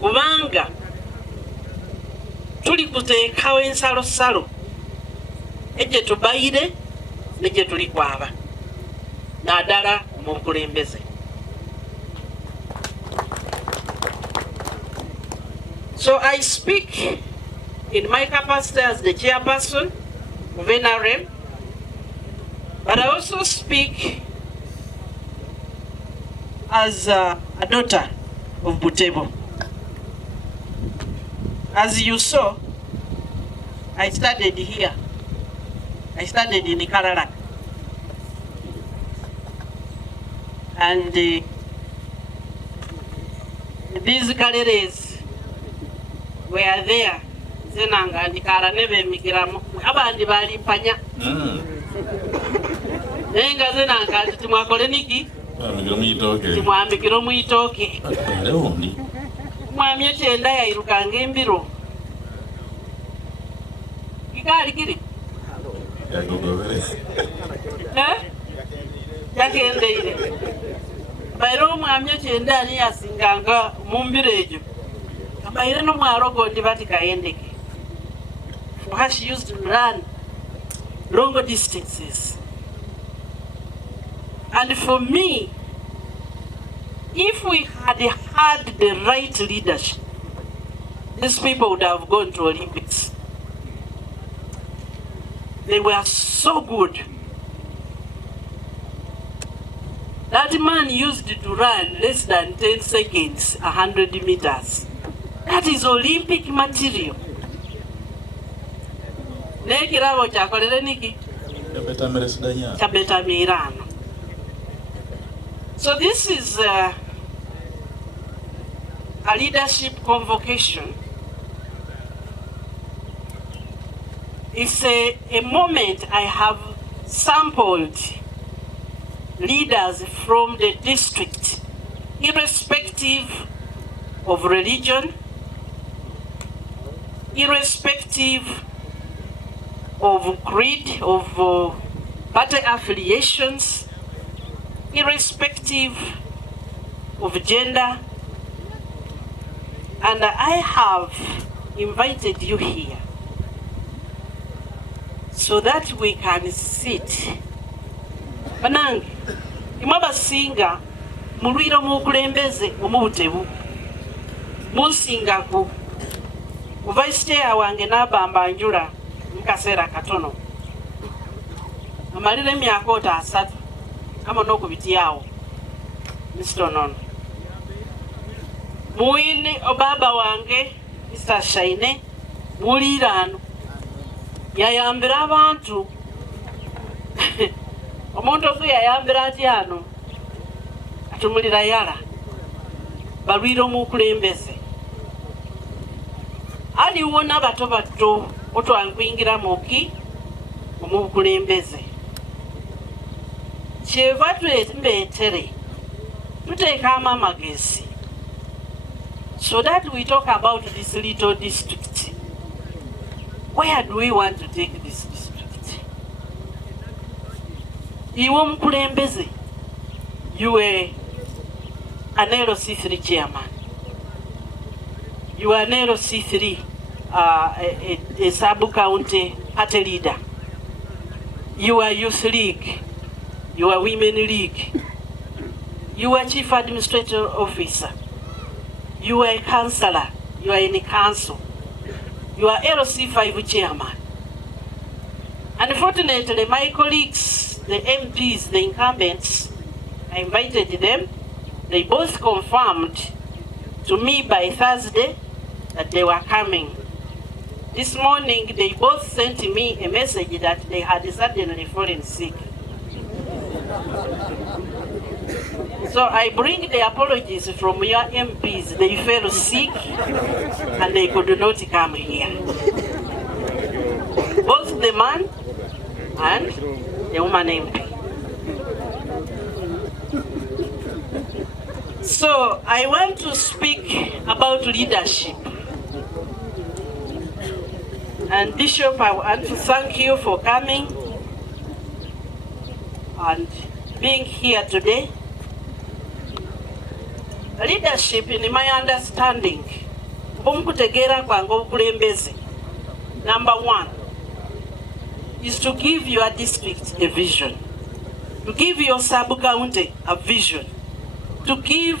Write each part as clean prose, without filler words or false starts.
kubanga tuli kuteekawo ensalosalo egye tubayire negye tuli kwaba naddala omukulembeze. So I speak in my capacity as the chairperson of NRM, but I also speak as a daughter of Butebo. As you saw, I studied here. I studied in Kararak. And these galleries were there. Zenanga and Kara nebe migiramu. Abandi bali panya. Nenga zenanga timwakole niki? Timwamikiro muitoke. Mwami ekyenda yayirukanga embiro. Kikali kiri? Yagendeire. Bayiro omwami ekyenda ani yasinganga mu mbiro egyo. Kabayire n'omwalo gondi bati kayendeke. For her, she used to run long distances. And for me, if we had had the right leadership, these people would have gone to Olympics. They were so good. That man used to run less than 10 seconds, 100 meters. That is Olympic material. Nekirabo kyakolere niki? Kyabetamirano. So this is a leadership convocation. It's a moment I have sampled leaders from the district, irrespective of religion, irrespective of creed, of party affiliations, irrespective of gender. And I have invited you here so that we can sit. Banange, imaba singa mulwiro mukulembeze omubutebo. Musinga ku vice chair wange nabamba njula mukasera katono. Amalire emyaka asatu ama n'okubityawo Mr. Nono. Muine obaba wange Mr. Shaine mulirano yayambira abantu. Omuntu ofu yayambira atyano atumulira yala balwire omukulembeze. Aliwo n'abato bato otwankwingira muki omukulembeze. Kyeva twebeetere tuteeka amagezi so that we talk about this little district. Where do we want to take this district? Iwe omukulembeze, you were an LC3 chairman. You are an LC3 a sub-county party leader. You are youth league. You are women league. You are chief administrative officer. You are a councillor. You are in a council. You are LC5 chairman. Unfortunately, my colleagues, the MPs, the incumbents, I invited them. They both confirmed to me by Thursday that they were coming. This morning, they both sent me a message that they had suddenly fallen sick. So I bring the apologies from your MPs. They fell sick and they could not come here. Both the man and the woman MP. So I want to speak about leadership. And Bishop, I want to thank you for coming and being here today. Leadership, in my understanding, omukutegeera kwange obukulembeze, number 1 is to give your district a vision, to give your sub-county a vision, to give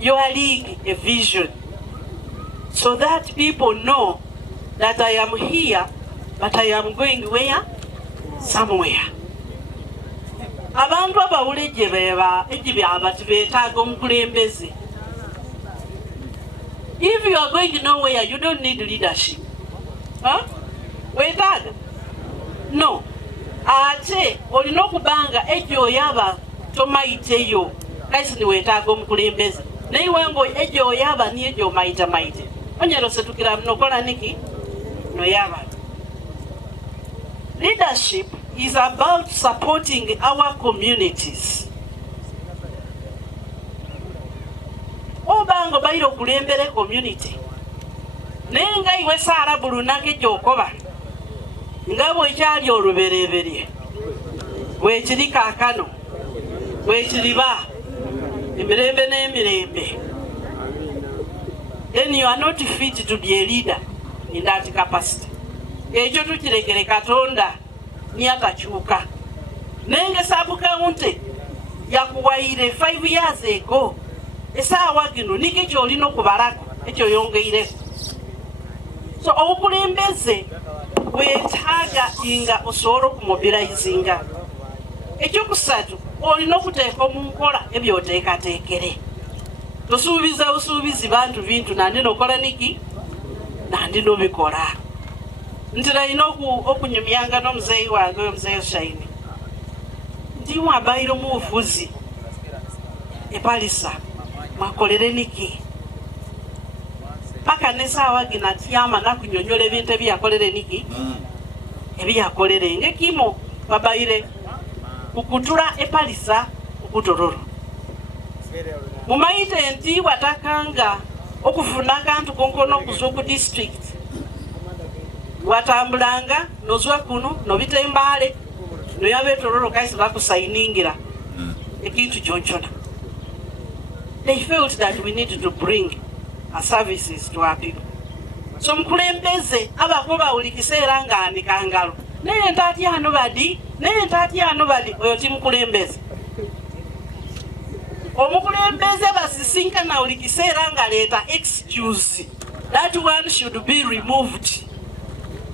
your league a vision, so that people know that I am here, but I am going where? Somewhere. Abantu abawulejje beba ejibyaba tibetaaga omukulembeze. If you are going nowhere, you don't need leadership. Huh? Wetaaga? No. Ate olina okubanga ejo yaba tomayiteyo kaisi niwetaaga omukulembeze. Naye wengo ejo yaba ni ejo maite. Onyero setukira nokola niki? No yaba. Leadership is about supporting our communities. Obango bairo kulembere community. Nenga iwe sara bulunake jokoba. Ngabo ikyali olubereberye. Wekirika akano. Wekiriba. Emirembe n'emirembe. Then you are not fit to be a leader in that capacity. Ekyo tukirekere Katonda ni atakyuka. Nenge sub-county yakuwaire 5 years ago. Esaawa gino niki ekyo olina okubalako ekyo yongeireko. So obukulembeze wetaaga inga osobola okumobilizinga. Ekyokusatu olina okuteeka mu nkola ebyoteekateekere. Tosuubiza busuubizi bantu bintu nandi nokola niki nandi nobikola. Ntira ino okunyumyanga n'omuzeeyi wange omuzeeyi Shine. Ndi mwabairo mu bufuzi epalisa mwakolere niki. Paka nesaawa gina tyama nakunyonyola ebintu ebyakolere niki ebyakolere ngekimo babaire kukutula epalisa okutororo. Mumaite nti watakanga okufuna akantu konkono okuza ku district. Watambulanga nozwa kuno nobita embale noyabetororo kaisi bakusayiningira ekintu kyonkyona. They felt that we needed to bring our services to our people. So mukulembeze abakoba uli kiseera nga anikangalo. Naye ntati ano badi oyo ti mukulembeze. Omukulembeze basisinkana uli kiseera nga leeta excuse. That one should be removed.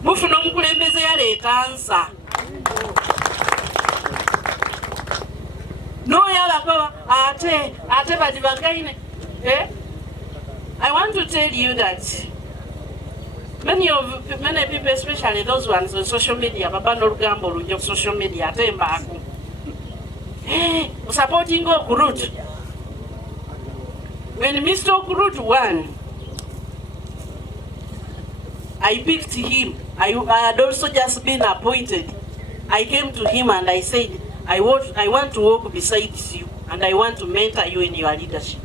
Mufuna omukulembeze yaleeta ansa. No yalakoba ate badi bagaine. I want to tell you that many people, especially those ones on social media, baba n'olugambo olujja ku social media ate mbaako. Supporting Okurut. When Mr. Okurut won, I picked him. I had also just been appointed. I came to him and I said, I want to walk beside you and I want to mentor you in your leadership.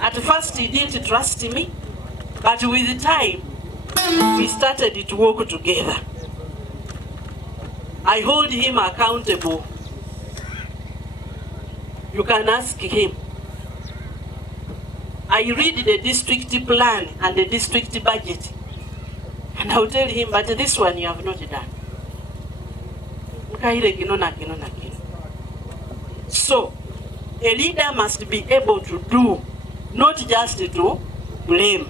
At first he didn't trust me, but with time we started to work together. I hold him accountable. You can ask him. I read the district plan and the district budget, and I'll tell him, but this one you have not done. So, a leader must be able to do, not just to blame.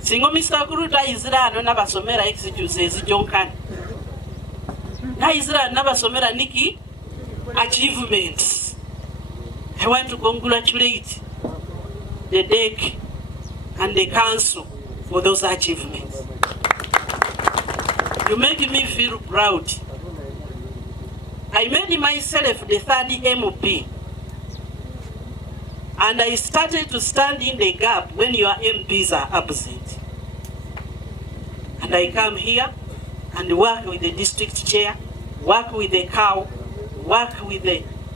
Singo Mr. Kuruta Izra no nabasomera excuses jonkani. Na Izra nabasomera niki achievements. I want to congratulate the DEC and the council for those achievements. You make me feel proud. I made myself the 3rd MP. And I started to stand in the gap when your MPs are absent. And I come here and work with the district chair, work with the cow,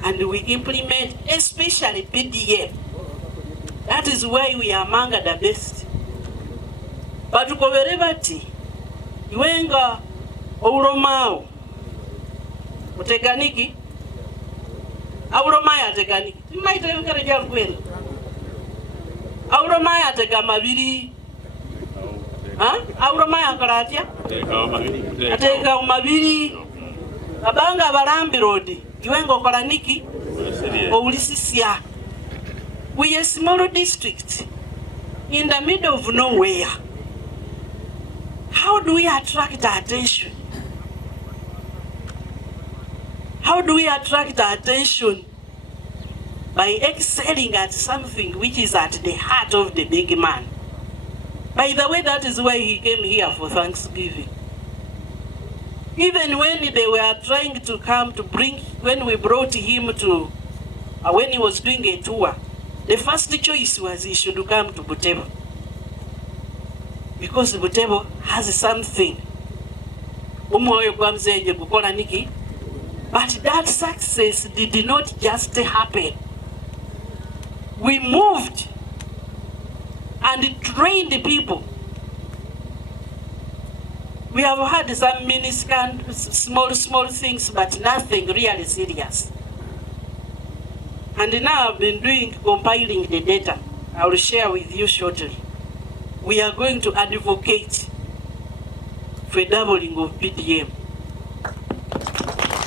and we implement especially PDM. That is why we are among the best. But kukoberevati, iwenga oulomao, uteganiki, aulomaya teganiki. Maite wikare jalu kweli. Auromaya atega mabiri. Auromaya karatia? Atega mabiri. Abanga Barambi Road. Iwengo koraniki? Oulisisia. We are a small district in the middle of nowhere. How do we attract attention? How do we attract attention? By excelling at something which is at the heart of the big man. By the way, that is why he came here for Thanksgiving. Even when they were trying to come to bring, when we brought him to, when he was doing a tour, the first choice was he should come to Butebo. Because Butebo has something. But that success did not just happen. We moved and trained the people. We have had some minuscule, small things, but nothing really serious. And now I've been compiling the data. I will share with you shortly. We are going to advocate for a doubling of PDM.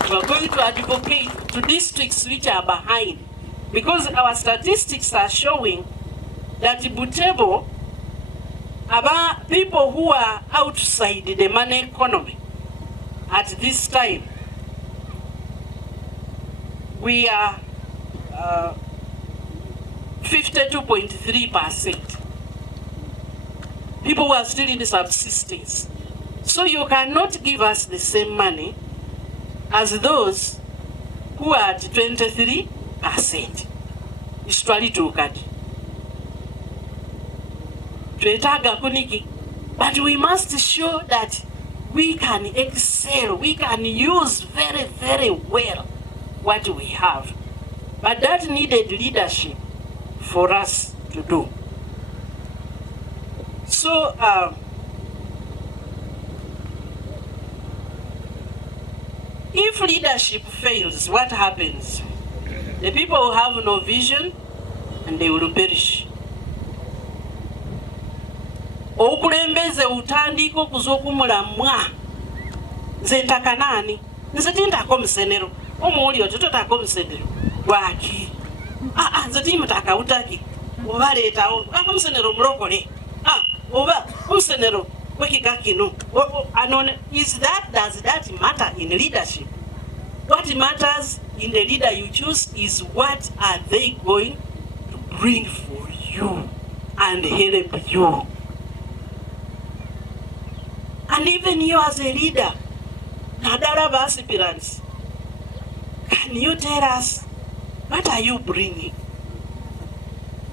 We are going to advocate to districts which are behind, because our statistics are showing that Butebo, about people who are outside the money economy at this time, we are 52.3%. People who are still in the subsistence. So you cannot give us the same money as those who are at 23%. Ishwali tukadi. But we must show that we can excel, we can use very, very well what we have. But that needed leadership for us to do. So, if leadership fails, what happens? The people will have no vision and they will perish. Okulembeze utandiko kuzokumulamwa nze ntaka nani nze tintako Musenero omuli ototako Musenero waki nze timutaka utaki obaletawo Musenero mulokole oba Musenero wekika kino does that matter in leadership? What matters in the leader you choose is what are they going to bring for you and help you. And even you as a leader, Nadara aspirants, can you tell us what are you bringing?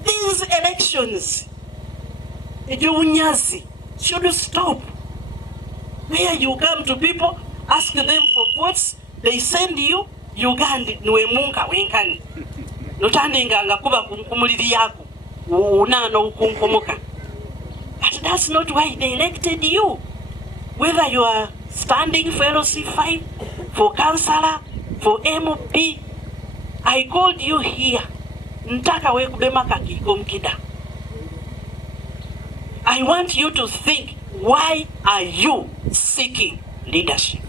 These elections, should stop. Where you come to people, ask them for votes, they send you, Uganda, Nwemunga, Wenkani. Notandinga kuba kumuliri yako, unano ukunkomoka. But that's not why they elected you. Whether you are standing for LC5, for councillor, for MP, I called you here. Ntaka wekubema kakiko mkida. I want you to think, why are you seeking leadership?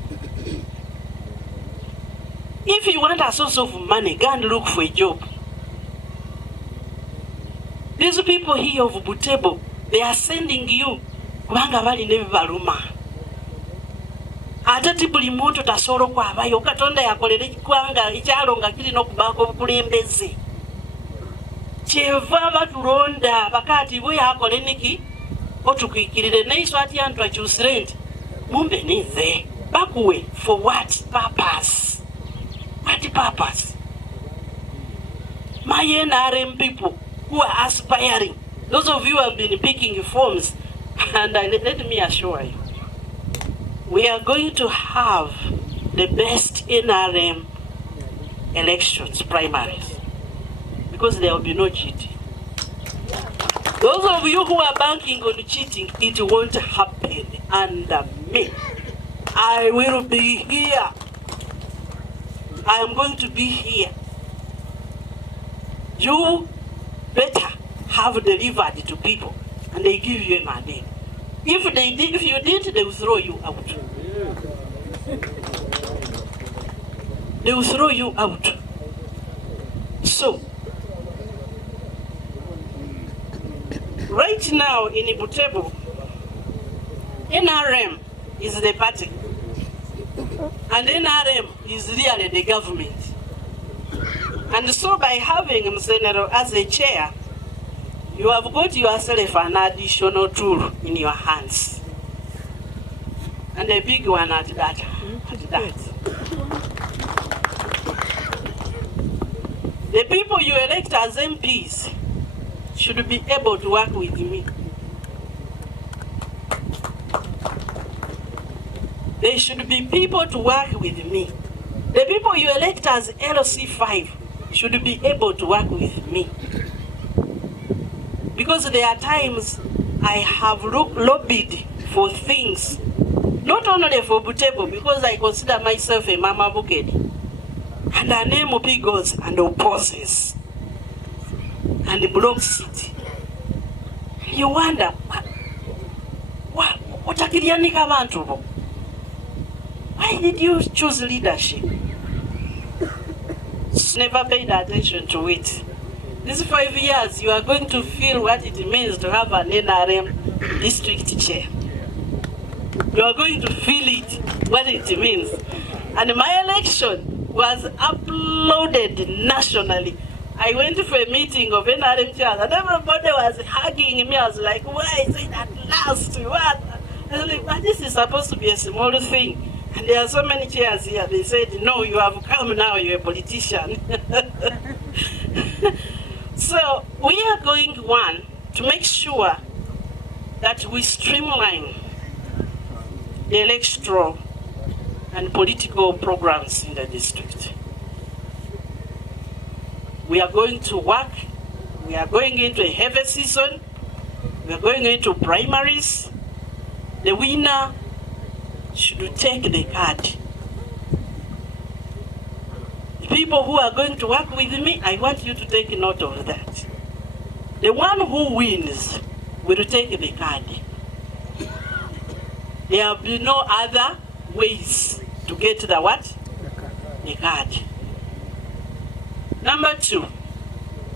If you want a source of money, go and look for a job. These people here of Butebo, they are sending you. Kubanga bali ne bibaluma. Atati buli muntu tasoro kwa abayo Katonda yakolere kwanga ikyalo nga kiri n'okubaka obukulembeze. Kyeva batulonda bakati bwe yakole niki otukikirire naiso ati antu akyusire nti mumbe nize bakuwe for what purpose? What purpose? My NRM people who are aspiring, those of you who have been picking forms, and let me assure you, we are going to have the best NRM elections, primaries, because there will be no cheating. Those of you who are banking on cheating, it won't happen under me. I will be here. I am going to be here. You better have delivered to people, and they give you a mandate. If you did, they will throw you out. They will throw you out. So, right now in Butebo, NRM is the party, and NRM is really the government. And so by having Musenero as a chair, you have got yourself an additional tool in your hands. And a big one at that. The people you elect as MPs should be able to work with me. They should be people to work with me. The people you elect as LC5 should be able to work with me. Because there are times I have lobbied for things, not only for Butebo, because I consider myself a Mama Bukedi, and an MOP goes and opposes and blocks it. You wonder, what why did you choose leadership? Never paid attention to it. These 5 years, you are going to feel what it means to have an NRM district chair. You are going to feel it, what it means. And my election was uploaded nationally. I went for a meeting of NRM chairs, and everybody was hugging me. I was like, why is it at last? What? I was like, but this is supposed to be a small thing. And there are so many chairs here. They said, no, you have come now, you're a politician. So we are going, one, to make sure that we streamline the electoral and political programs in the district. We are going to work. We are going into a heavy season. We are going into primaries. The winner should take the card. The people who are going to work with me, I want you to take note of that. The one who wins will take the card. There will be no other ways to get the what? The card. Number two,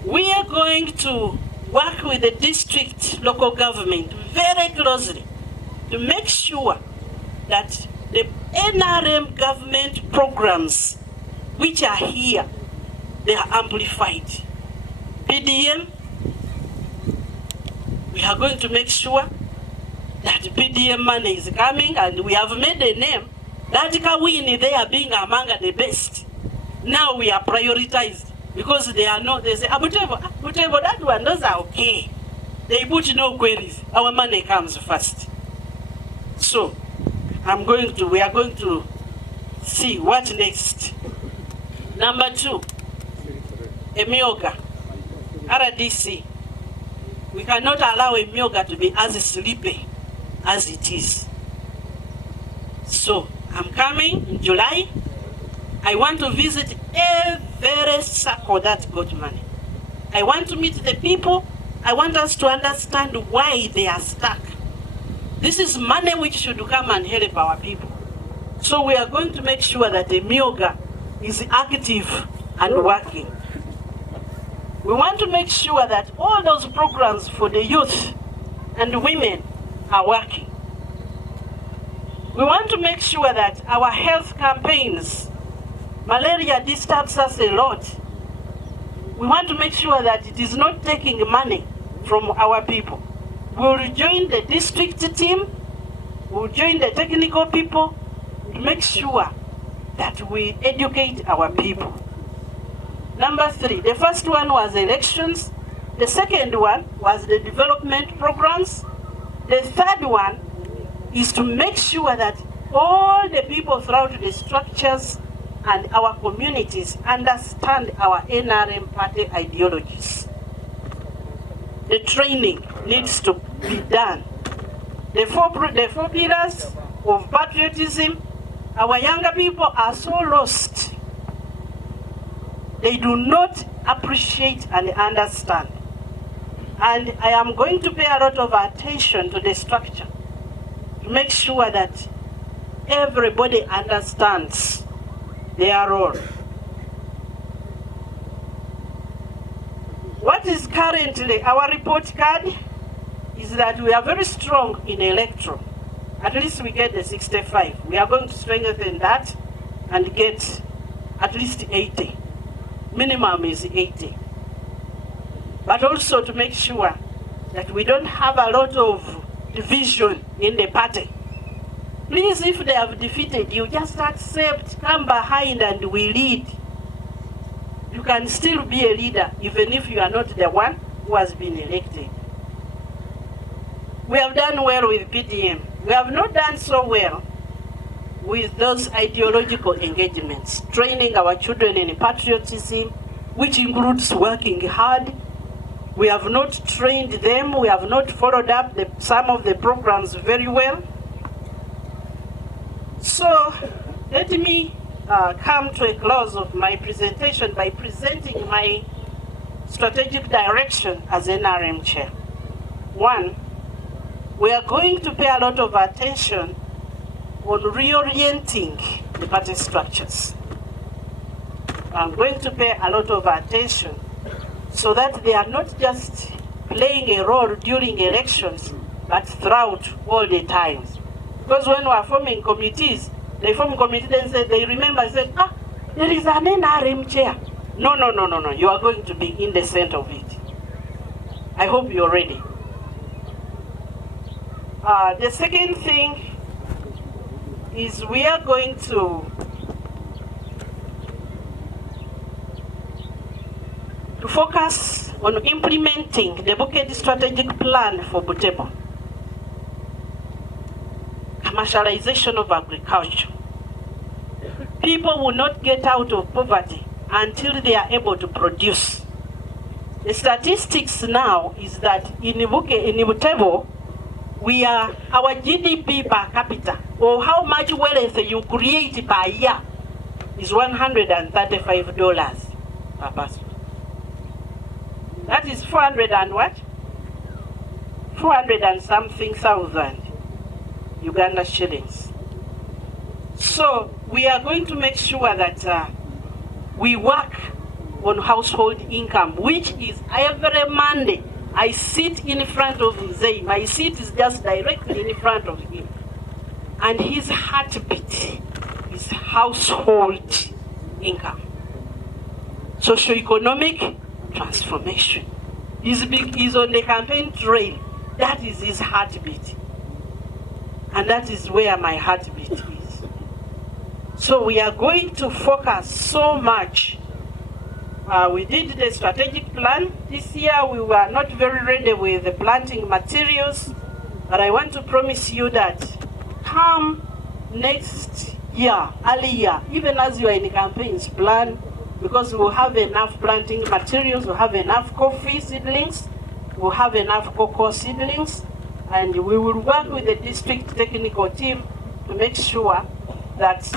we are going to work with the district local government very closely to make sure that the NRM government programs which are here, they are amplified. PDM, we are going to make sure that PDM money is coming, and we have made a name. That Kawini, they are being among the best. Now we are prioritized because they are not, they say, Butebo, that one, those are okay. They put no queries. Our money comes first. So, we are going to see what next. Number two, Emioga, RDC. We cannot allow Emioga to be as sleepy as it is. So, I'm coming in July. I want to visit every circle that got money. I want to meet the people. I want us to understand why they are stuck. This is money which should come and help our people. So we are going to make sure that the Emioga is active and working. We want to make sure that all those programs for the youth and women are working. We want to make sure that our health campaigns, malaria disturbs us a lot. We want to make sure that it is not taking money from our people. We will join the district team, we will join the technical people to make sure that we educate our people. Number three, the first one was elections. The second one was the development programs. The third one is to make sure that all the people throughout the structures and our communities understand our NRM party ideologies. The training needs to be done. The four pillars of patriotism, our younger people are so lost. They do not appreciate and understand. And I am going to pay a lot of attention to the structure to make sure that everybody understands their role. What is currently our report card is that we are very strong in electoral. At least we get the 65. We are going to strengthen that and get at least 80. Minimum is 80. But also to make sure that we don't have a lot of division in the party. Please, if they have defeated you, just accept, come behind and we lead. You can still be a leader even if you are not the one who has been elected. We have done well with PDM. We have not done so well with those ideological engagements, training our children in patriotism, which includes working hard. We have not trained them, we have not followed up some of the programs very well. So let me come to a close of my presentation by presenting my strategic direction as NRM chair. One, we are going to pay a lot of attention on reorienting the party structures. I'm going to pay a lot of attention so that they are not just playing a role during elections, but throughout all the times. Because when we are forming committees, they form committees and say, they remember and say, there is an NRM chair. No, you are going to be in the center of it. I hope you're ready. The second thing is we are going to focus on implementing the Bukedi strategic plan for Butebo. Commercialization of agriculture. People will not get out of poverty until they are able to produce. The statistics now is that in Butebo, our GDP per capita, or how much wealth you create per year, is $135 per person. That is 400 and what? 400 and something thousand Uganda shillings. So we are going to make sure that we work on household income, which is every Monday. I sit in front of Zay. My seat is just directly in front of him. And his heartbeat is household income. Socioeconomic transformation. He's on the campaign trail. That is his heartbeat. And that is where my heartbeat is. So we are going to focus so much. We did the strategic plan. This year we were not very ready with the planting materials, but I want to promise you that come next year, early year, even as you are in campaigns, plan, because we'll have enough planting materials, we'll have enough coffee seedlings, we'll have enough cocoa seedlings, and we will work with the district technical team to make sure that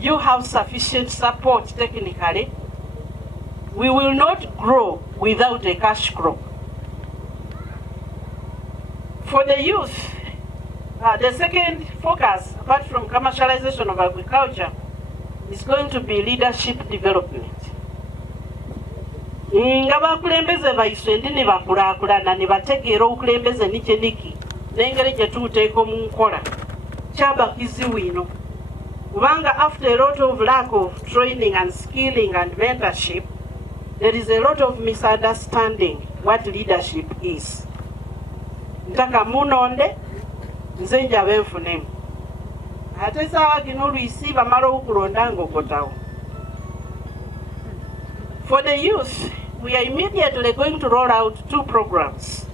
you have sufficient support technically. We will not grow without a cash crop. For the youth, the second focus, apart from commercialization of agriculture, is going to be leadership development. Nga bakulembeze baiswe ndi ne bakulaakulana ne bategeera okulembeze nikyediki n'engeri gye tuuteeka mu nkola kyaba kizibu ino. Kubanga after a lot of lack of training and skilling and mentorship, there is a lot of misunderstanding what leadership is. Ntaka munonde, nze njabe nfunemu. Ate saawa kino oluisi bamala okulonda ng'okotawo. For the youth, we are immediately going to roll out 2 programs.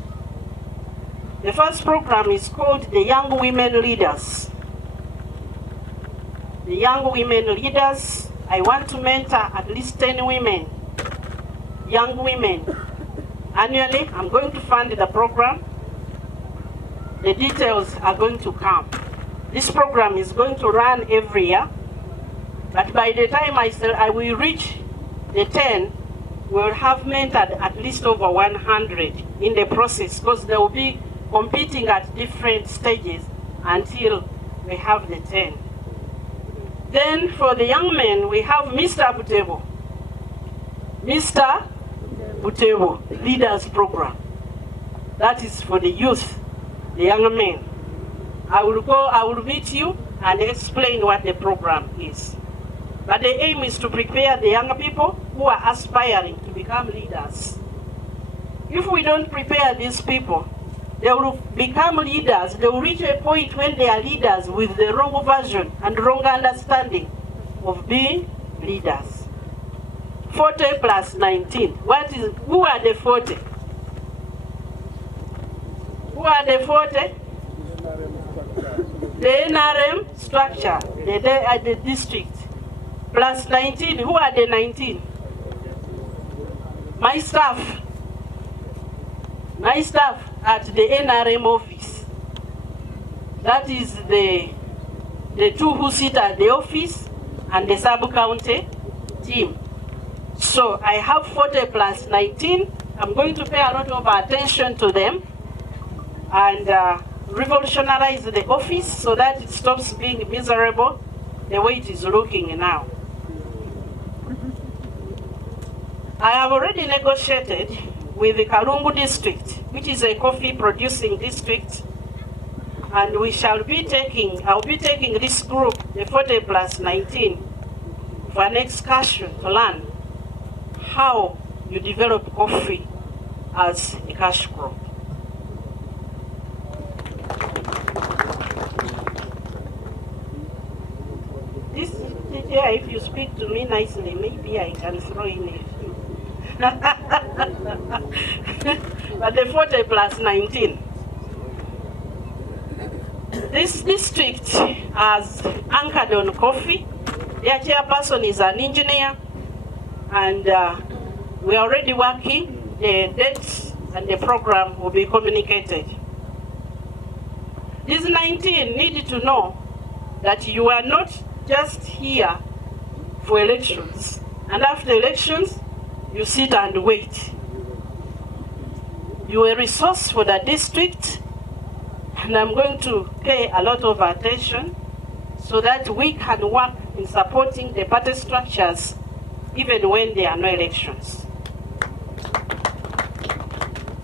The first program is called the Young Women Leaders. The Young Women Leaders, I want to mentor at least 10 women, young women. Annually, I'm going to fund the program. The details are going to come. This program is going to run every year, but by the time I will reach the 10, will have mentored at least over 100 in the process, because they will be competing at different stages until we have the 10. Then for the young men, we have Mr. Butebo. Mr. Butebo, Leaders Program. That is for the youth, the young men. I will meet you and explain what the program is. But the aim is to prepare the young people who are aspiring to become leaders. If we don't prepare these people, they will become leaders. They will reach a point when they are leaders with the wrong version and wrong understanding of being leaders. 40 plus 19. Who are the 40? Who are the 40? The NRM structure, the district. Plus 19. Who are the 19? My staff. My staff at the NRM office. That is the two who sit at the office and the sub-county team. So I have 40 plus 19. I'm going to pay a lot of attention to them and revolutionize the office so that it stops being miserable the way it is looking now. I have already negotiated with the Kalungu district, which is a coffee producing district, and I'll be taking this group, the 40 plus 19, for an excursion to learn how you develop coffee as a cash crop. This yeah, if you speak to me nicely, maybe I can throw in a few. But the 40 plus 19. This district has anchored on coffee. Their chairperson is an engineer, and we are already working. The dates and the program will be communicated. These 19 need to know that you are not just here for elections, and after elections, you sit and wait. You are a resource for the district, and I'm going to pay a lot of attention so that we can work in supporting the party structures even when there are no elections.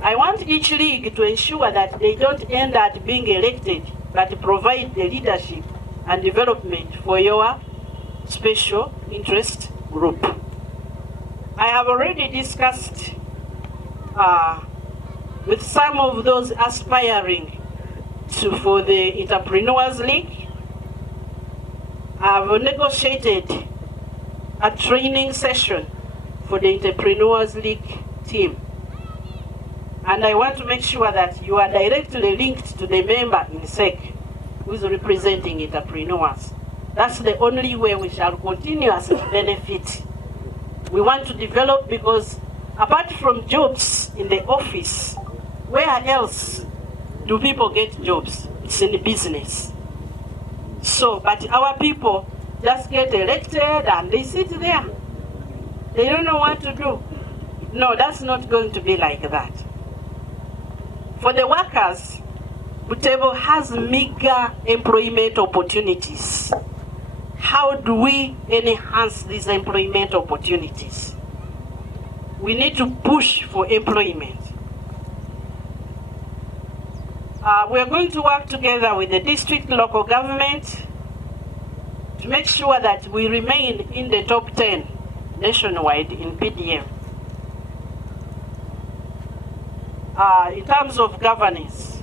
I want each league to ensure that they don't end up being elected, but provide the leadership and development for your special interest group. I have already discussed with some of those aspiring for the Entrepreneurs League. I've negotiated a training session for the Entrepreneurs League team. And I want to make sure that you are directly linked to the member in SEC who is representing entrepreneurs. That's the only way we shall continuously benefit. We want to develop, because apart from jobs in the office, where else do people get jobs? It's in the business. So, but our people just get elected and they sit there. They don't know what to do. No, that's not going to be like that. For the workers, Butebo has meager employment opportunities. How do we enhance these employment opportunities? We need to push for employment. We are going to work together with the district local government to make sure that we remain in the top 10 nationwide in PDM. In terms of governance,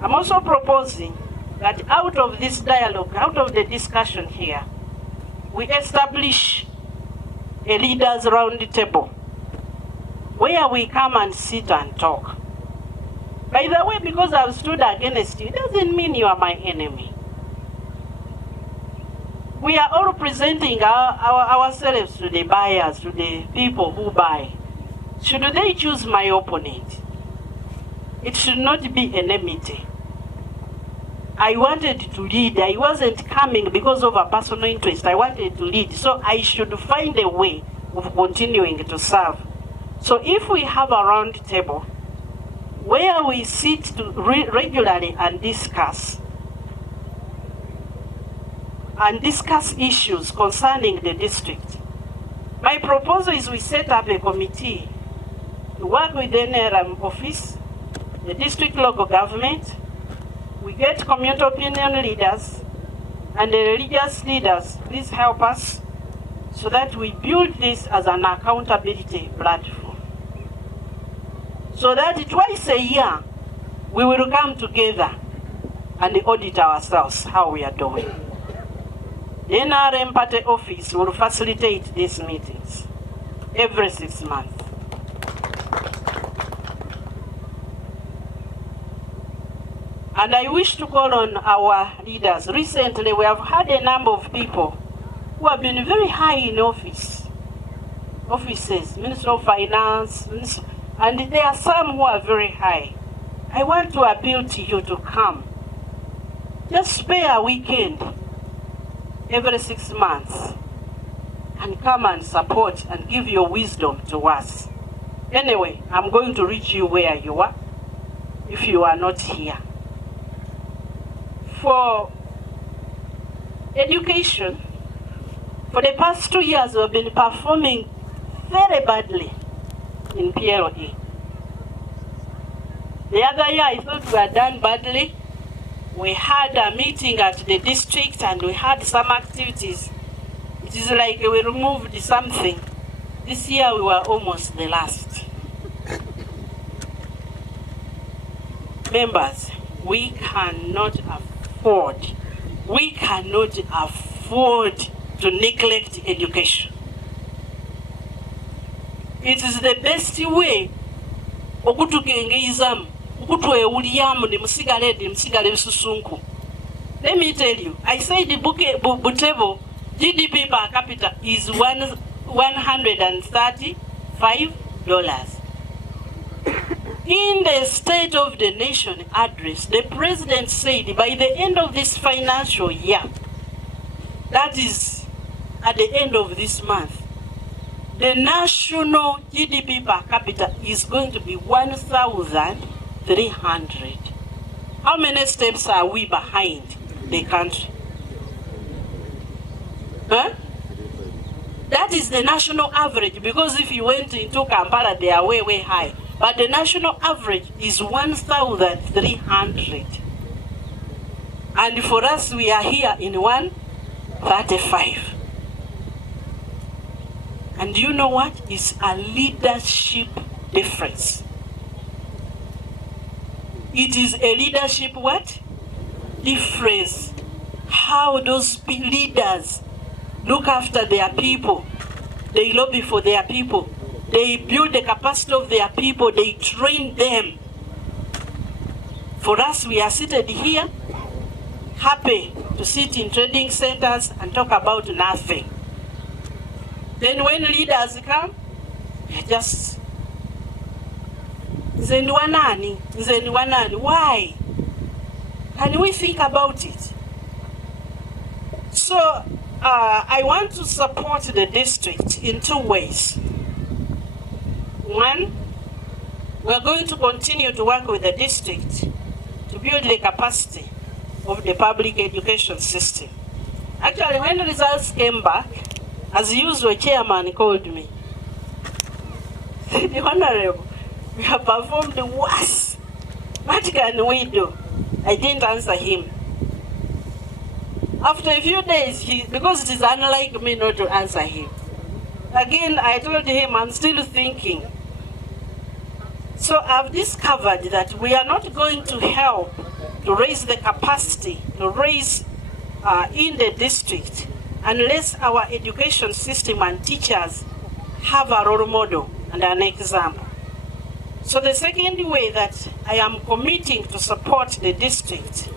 I'm also proposing that out of this dialogue, out of the discussion here, we establish a leaders round table where we come and sit and talk. By the way, because I've stood against you, doesn't mean you are my enemy. We are all presenting ourselves to the buyers, to the people who buy. Should they choose my opponent, it should not be enmity. I wanted to lead. I wasn't coming because of a personal interest. I wanted to lead. So I should find a way of continuing to serve So if we have a round table where we sit to regularly and discuss issues concerning the district, my proposal is we set up a committee to work with the NRM office, the district local government. We get community opinion leaders and the religious leaders. Please help us so that we build this as an accountability platform. So that twice a year, we will come together and audit ourselves how we are doing. The NRM party office will facilitate these meetings every 6 months. And I wish to call on our leaders. Recently, we have had a number of people who have been very high in offices, Minister of Finance, and there are some who are very high. I want to appeal to you to come. Just spare a weekend every 6 months and come and support and give your wisdom to us. Anyway, I'm going to reach you where you are if you are not here. For education, for the past 2 years, we have been performing very badly in PLE. The other year, I thought we had done badly. We had a meeting at the district and we had some activities. It is like we removed something. This year, we were almost the last. Members, we cannot afford to neglect education. It is the best way okutukengeizamu okutwewulyamu ne musigale bisusunku. Let me tell you, I said Butebo GDP per capita is $135. In the State of the Nation address, the President said by the end of this financial year, that is at the end of this month, the national GDP per capita is going to be 1,300. How many steps are we behind the country? Huh? That is the national average, because if you went into Kampala, they are way, way high. But the national average is 1,300. And for us, we are here in 135. And you know what? It's a leadership difference. It is a leadership what? Difference. How those leaders look after their people. They lobby for their people. They build the capacity of their people. They train them. For us, we are seated here, happy to sit in trading centers and talk about nothing. Then when leaders come, they just Nzenwanani. Why? Can we think about it? So I want to support the district in 2 ways. One, we're going to continue to work with the district to build the capacity of the public education system. Actually, when the results came back, as usual, chairman called me. The Honorable, we have performed the worst. What can we do? I didn't answer him. After a few days, because it is unlike me not to answer him. Again, I told him I'm still thinking. So I've discovered that we are not going to help to raise the capacity, to raise in the district, unless our education system and teachers have a role model and an example. So the second way that I am committing to support the district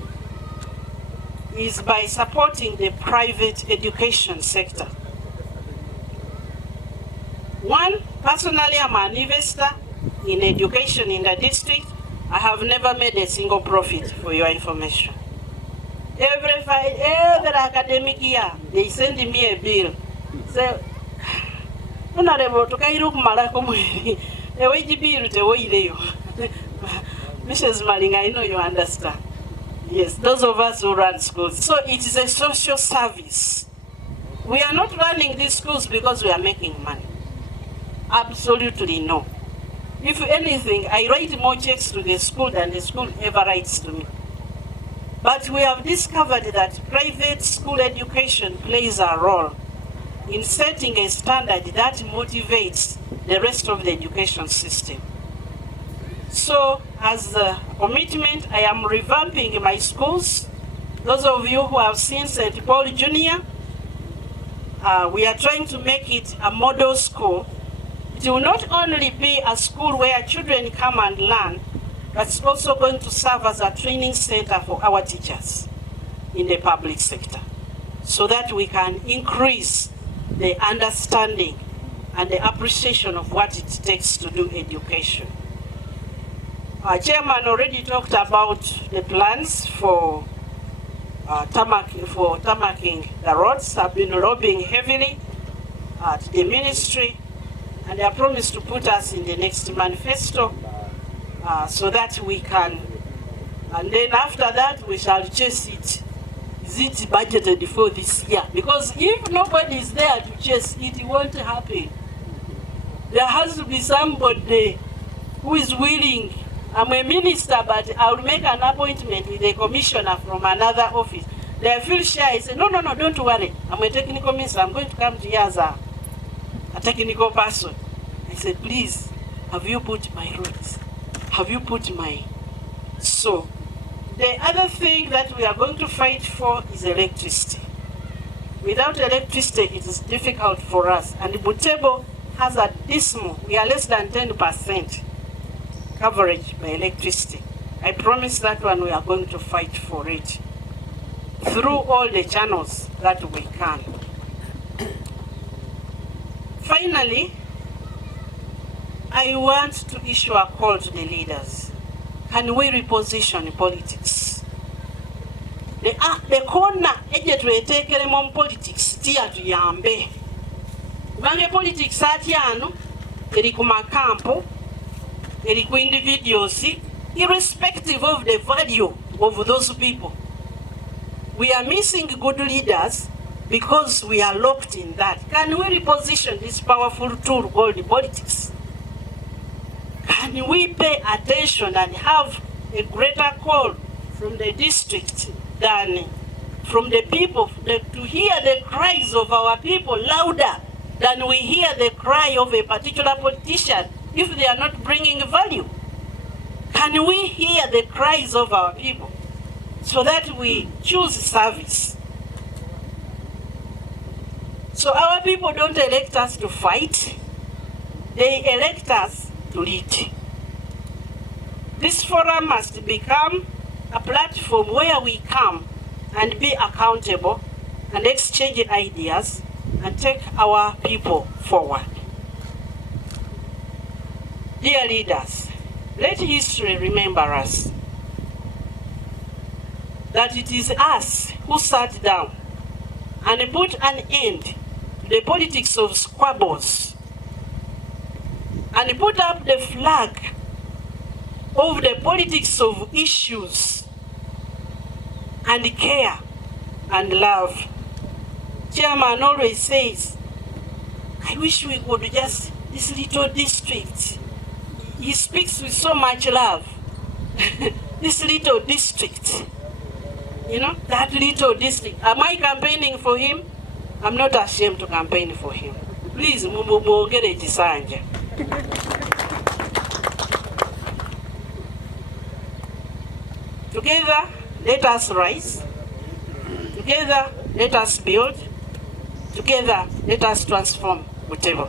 is by supporting the private education sector. One, personally, I'm an investor in education in the district. I have never made a single profit, for your information. Every academic year, they send me a bill. So Honorable tukairu kumalako mwezi. Eweji biru tewoileyo. Mrs. Maling, I know you understand. Yes, those of us who run schools. So it is a social service. We are not running these schools because we are making money. Absolutely no. If anything, I write more checks to the school than the school ever writes to me. But we have discovered that private school education plays a role in setting a standard that motivates the rest of the education system. So, as a commitment, I am revamping my schools. Those of you who have seen St. Paul Junior, we are trying to make it a model school. It will not only be a school where children come and learn, but it's also going to serve as a training center for our teachers in the public sector, so that we can increase the understanding and the appreciation of what it takes to do education. Our chairman already talked about the plans for tarmacking the roads. I've been lobbying heavily at the ministry, and they are promised to put us in the next manifesto so that we can, and then after that we shall chase it. Is it budgeted for this year? Because if nobody is there to chase it, it won't happen. There has to be somebody who is willing. I'm a minister, but I will make an appointment with a commissioner from another office. They feel shy. I say, no, don't worry. I'm a technical minister. I'm going to come to you as a technical person. I said, please, have you put my roads? Have you put my... So, the other thing that we are going to fight for is electricity. Without electricity, it is difficult for us. And Butebo has a dismal, we are less than 10% coverage by electricity. I promise that one we are going to fight for it through all the channels that we can. Finally, I want to issue a call to the leaders. Can we reposition politics? The corner eje twetekeremu politics tia tuyambe. Bange politics atyano eri ku makampo, eri ku individuals, irrespective of the value of those people. We are missing good leaders because we are locked in that. Can we reposition this powerful tool called politics? Can we pay attention and have a greater call from the district than from the people, to hear the cries of our people louder than we hear the cry of a particular politician if they are not bringing value? Can we hear the cries of our people so that we choose service? So our people don't elect us to fight, they elect us to lead. This forum must become a platform where we come and be accountable and exchange ideas and take our people forward. Dear leaders, let history remember us that it is us who sat down and put an end to the politics of squabbles and put up the flag of the politics of issues and care and love. Chairman always says, I wish we could just, this little district. He speaks with so much love. This little district. You know, that little district. Am I campaigning for him? I'm not ashamed to campaign for him. Please, mumugere jisanja. Together, let us rise. Together, let us build. Together, let us transform Butebo.